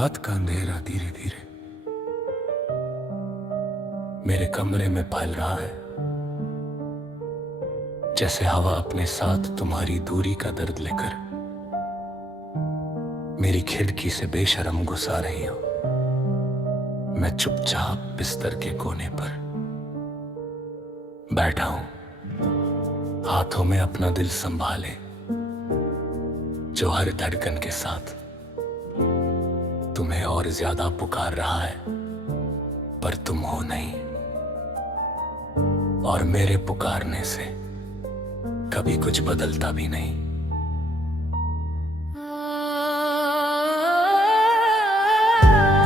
रात का अंधेरा धीरे धीरे मेरे कमरे में फैल रहा है, जैसे हवा अपने साथ तुम्हारी दूरी का दर्द लेकर मेरी खिड़की से बेशर्म घुसा रही हो। मैं चुपचाप बिस्तर के कोने पर बैठा हूं, हाथों में अपना दिल संभाले, जो हर धड़कन के साथ तुम्हें और ज्यादा पुकार रहा है, पर तुम हो नहीं। और मेरे पुकारने से कभी कुछ बदलता भी नहीं।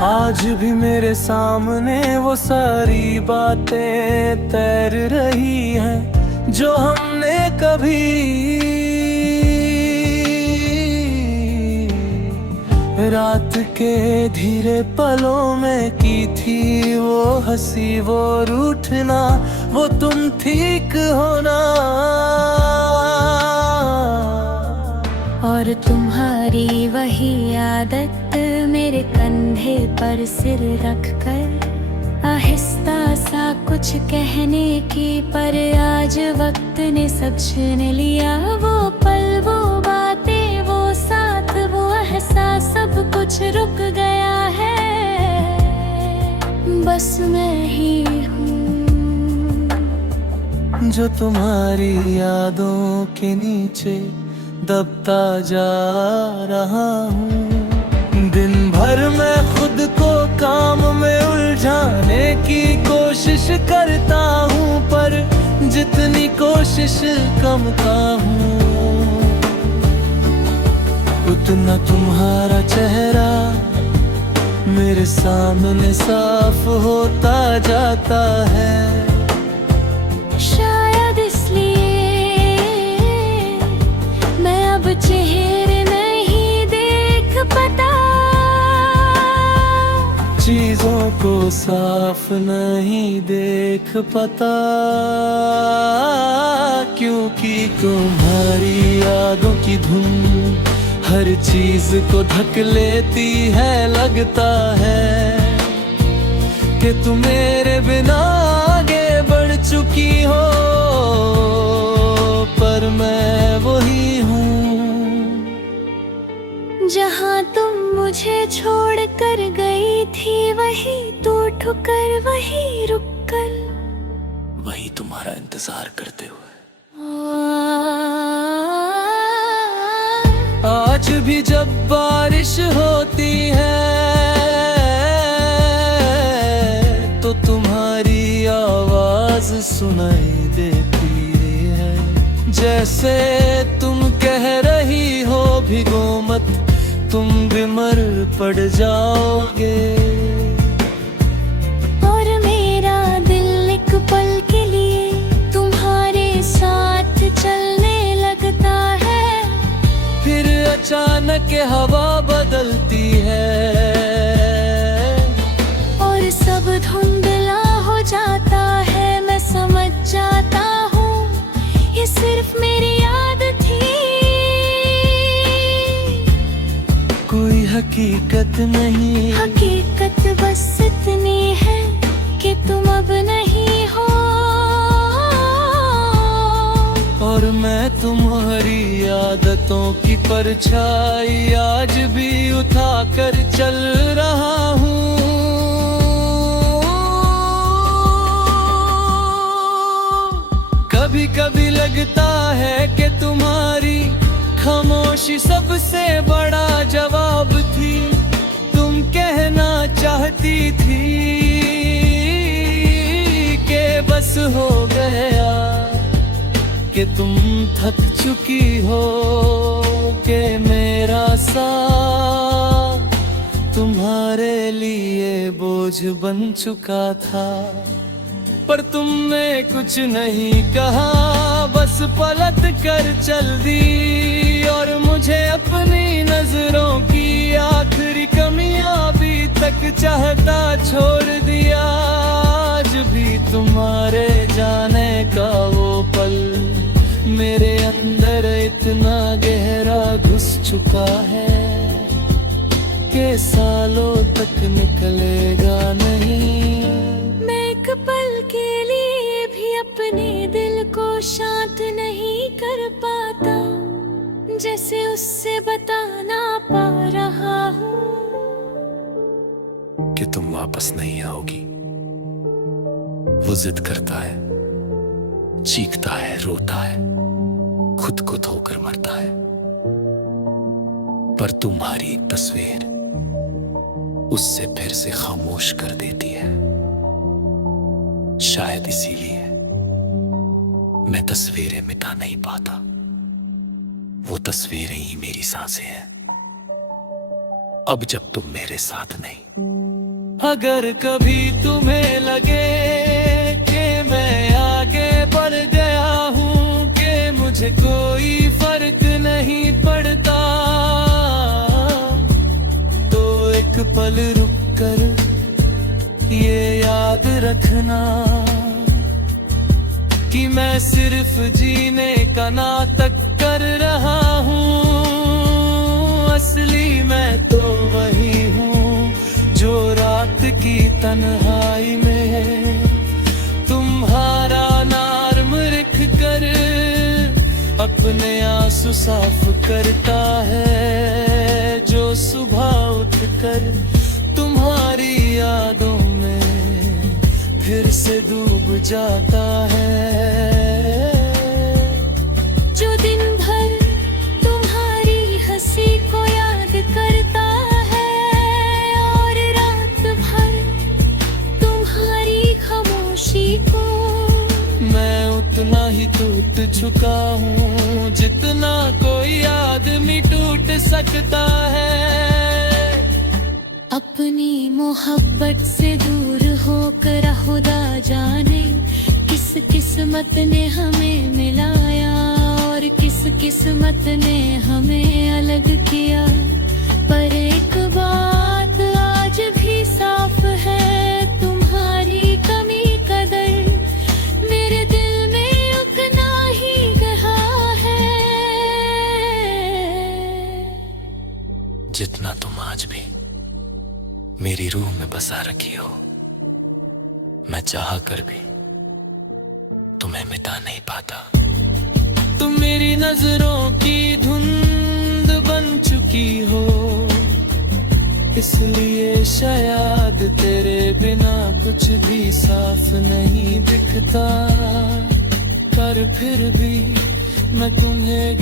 आज भी मेरे सामने वो सारी बातें तैर रही हैं जो हमने कभी रात के धीरे पलों में की थी। वो हंसी, वो रूठना, वो तुम ठीक होना, और तुम्हारी वही आदत मेरे कंधे पर सिर रख कर आहिस्ता सा कुछ कहने की, पर आज वक्त ने सब छीन लिया। वो पल, वो बातें, वो साथ, वो एहसास, सब कुछ रुक गया है। बस मैं ही हूँ जो तुम्हारी यादों के नीचे दबता जा रहा हूँ। दिन भर मैं खुद को काम में उलझाने की कोशिश करता हूँ, पर जितनी कोशिश कम का हूँ, उतना तुम्हारा चेहरा मेरे सामने साफ होता जाता है। शायद इसलिए मैं अब चेहरे नहीं देख पाता, चीजों को साफ नहीं देख पाता, क्योंकि तुम्हारी यादों की धुन हर चीज को ढक लेती है। लगता है कि तुम मेरे बिना आगे बढ़ चुकी हो, पर मैं वही हूँ जहाँ तुम मुझे छोड़ कर गई थी। वही तो ठुकर, वही रुक कर, वही तुम्हारा इंतजार करते हुए। आज भी जब बारिश होती है तो तुम्हारी आवाज सुनाई देती है, जैसे तुम कह रही हो भिगो मत, तुम बीमार पड़ जाओगे। और मेरा दिल एक पल के लिए तुम्हारे साथ चलने लगता है, फिर अचानक हवा बदलती है और सब धुंधला हो जाता है। मैं समझ जाता हूँ ये सिर्फ मेरी याद थी, कोई हकीकत नहीं। हकीकत बस इतनी है कि तुम अब नहीं हो, और मैं तुम्हारी आदतों की परछाई आज भी उठा कर चल रहा हूँ। कभी कभी लगता है कि तुम्हारी खामोशी सबसे बड़ा जवाब थी। तुम कहना चाहती थी कि बस हो गया, कि तुम थक चुकी हो, कि मेरा साथ तुम्हारे लिए बोझ बन चुका था। पर तुमने कुछ नहीं कहा, बस पलट कर चल दी, और मुझे अपनी नजरों की आखिरी कमियां अभी तक चाहता छोड़ दिया। आज भी तुम्हारे जाने का वो पल मेरे अंदर इतना गहरा घुस चुका है के सालों तक निकलेगा नहीं। मैं एक पल के लिए भी अपने दिल को शांत नहीं कर पाता, जैसे उससे बताना पा रहा हूँ कि तुम वापस नहीं आओगी। वो जिद करता है, चीखता है, रोता है, खुद को धोकर मरता है, पर तुम्हारी एक तस्वीर उससे फिर से खामोश कर देती है। शायद इसीलिए मैं तस्वीरें मिटा नहीं पाता। वो तस्वीरें ही मेरी सांसें हैं, अब जब तुम मेरे साथ नहीं। अगर कभी तुम्हें लगे कि मैं आगे बढ़ गया हूँ, कि मुझे कोई फर्क नहीं पड़ता, तो एक पल रुक कर ये याद रखना कि मैं सिर्फ जीने का नाटक कर रहा हूँ। असली मैं तो वही हूँ जो रात की तन्हाई में तुम्हारा नाम लिख कर अपने आंसू साफ करता है, जो सुबह उठकर तुम्हारी यादों में फिर से डूब जाता है। जो दिन भर तुम्हारी हंसी को याद करता है और रात भर तुम्हारी खामोशी को, मैं उतना ही टूट चुका हूँ जितना कोई आदमी टूट सकता है। अपनी मोहब्बत से दूर होकर खुदा जाने किस किस्मत ने हमें मिलाया और किस किस्मत ने हमें अलग किया। पर एक बात आज भी साफ है, तुम्हारी कमी कदर मेरे दिल में उतना ही गहरा है जितना तुम आज भी मेरी रूह में बसा रखी हो। मैं चाह कर भी तुम्हें मिटा नहीं पाता। तुम मेरी नजरों की धुंध बन चुकी हो, इसलिए शायद तेरे बिना कुछ भी साफ नहीं दिखता, पर फिर भी मैं तुम्हें